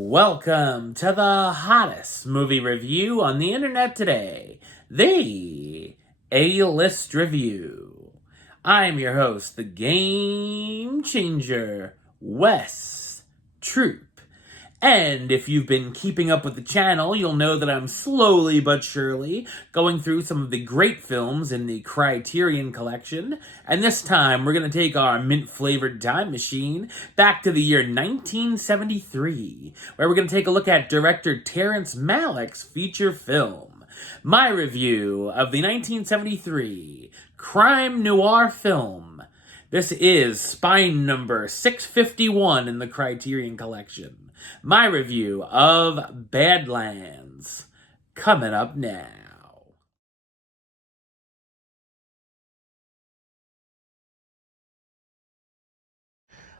Welcome to the hottest movie review on the internet today, the A-List Review. I'm your host, the Game Changer, Wes Troop. And if you've been keeping up with the channel, you'll know that I'm slowly but surely going through some of the great films in the Criterion Collection. And this time, we're going to take our mint-flavored time machine back to the year 1973, where we're going to take a look at director Terrence Malick's feature film. My review of the 1973 crime noir film. This is spine number 651 in the Criterion Collection. My review of Badlands, coming up now.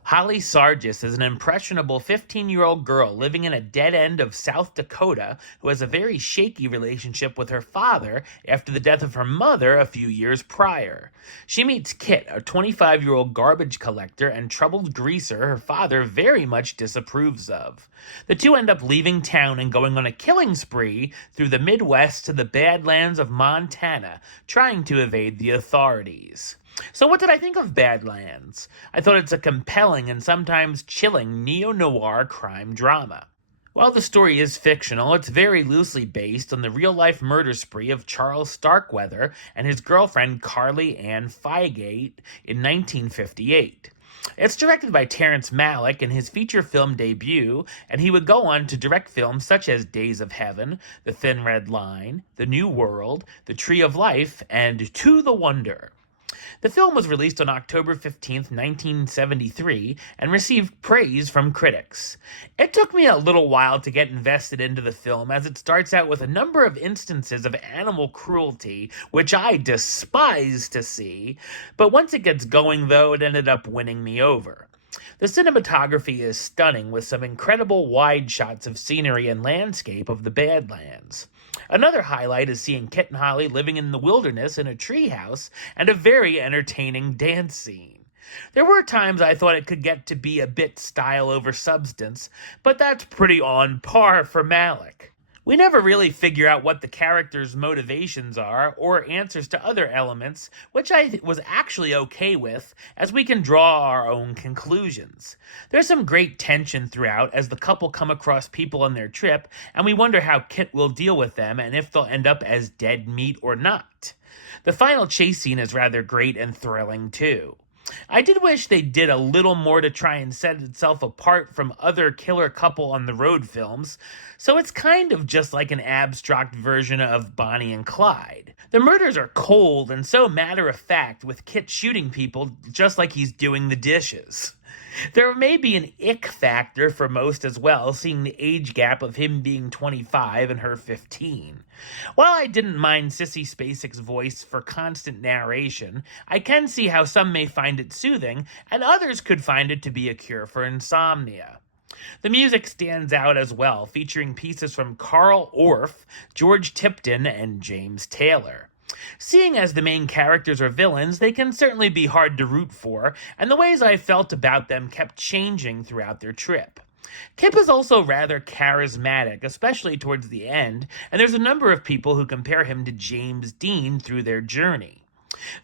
Holly Sargis is an impressionable 15-year-old girl living in a dead end of South Dakota who has a very shaky relationship with her father after the death of her mother a few years prior. She meets Kit, a 25-year-old garbage collector and troubled greaser her father very much disapproves of. The two end up leaving town and going on a killing spree through the Midwest to the Badlands of Montana, trying to evade the authorities. So what did I think of Badlands? I thought it's a compelling and sometimes chilling neo-noir crime drama. While the story is fictional, it's very loosely based on the real-life murder spree of Charles Starkweather and his girlfriend Carly Ann Feigate in 1958. It's directed by Terrence Malick in his feature film debut, and he would go on to direct films such as Days of Heaven, The Thin Red Line, The New World, The Tree of Life, and To the Wonder. The film was released on October 15, 1973, and received praise from critics. It took me a little while to get invested into the film, as it starts out with a number of instances of animal cruelty, which I despise to see, but once it gets going, though, it ended up winning me over. The cinematography is stunning, with some incredible wide shots of scenery and landscape of the Badlands. Another highlight is seeing Kit and Holly living in the wilderness in a treehouse and a very entertaining dance scene. There were times I thought it could get to be a bit style over substance, but that's pretty on par for Malick. We never really figure out what the characters' motivations are or answers to other elements, which I was actually okay with, as we can draw our own conclusions. There's some great tension throughout as the couple come across people on their trip, and we wonder how Kit will deal with them and if they'll end up as dead meat or not. The final chase scene is rather great and thrilling too. I did wish they did a little more to try and set itself apart from other killer couple on the road films, so it's kind of just like an abstract version of Bonnie and Clyde. The murders are cold and so matter-of-fact, with Kit shooting people just like he's doing the dishes. There may be an ick factor for most as well, seeing the age gap of him being 25 and her 15. While I didn't mind Sissy Spacek's voice for constant narration, I can see how some may find it soothing, and others could find it to be a cure for insomnia. The music stands out as well, featuring pieces from Carl Orff, George Tipton, and James Taylor. Seeing as the main characters are villains, they can certainly be hard to root for, and the ways I felt about them kept changing throughout their trip. Kip is also rather charismatic, especially towards the end, and there's a number of people who compare him to James Dean through their journey.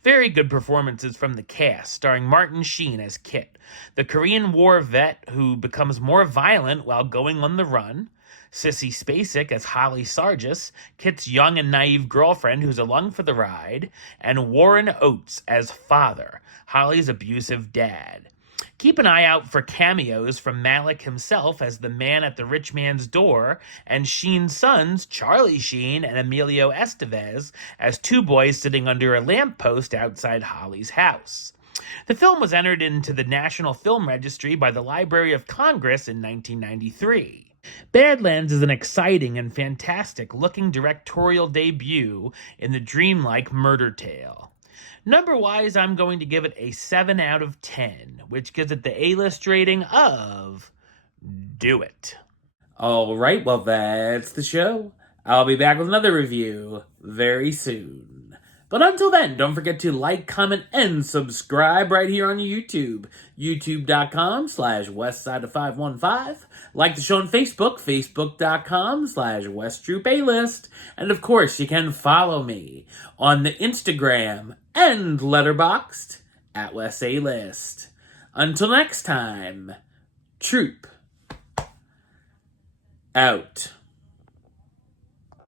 Very good performances from the cast, starring Martin Sheen as Kit, the Korean War vet who becomes more violent while going on the run, Sissy Spacek as Holly Sargis, Kit's young and naive girlfriend who's along for the ride, and Warren Oates as Father, Holly's abusive dad. Keep an eye out for cameos from Malick himself as the man at the rich man's door, and Sheen's sons, Charlie Sheen and Emilio Estevez, as two boys sitting under a lamppost outside Holly's house. The film was entered into the National Film Registry by the Library of Congress in 1993. Badlands is an exciting and fantastic-looking directorial debut in the dreamlike murder tale. Number-wise, I'm going to give it a 7 out of 10, which gives it the A-list rating of Do It. Alright, well that's the show. I'll be back with another review very soon. But until then, don't forget to like, comment, and subscribe right here on YouTube. YouTube.com/WestsideOf515. Like the show on Facebook, Facebook.com/WestTruePaylist. And of course, you can follow me on the Instagram and Letterboxd at WesAList. Until next time, Troop out.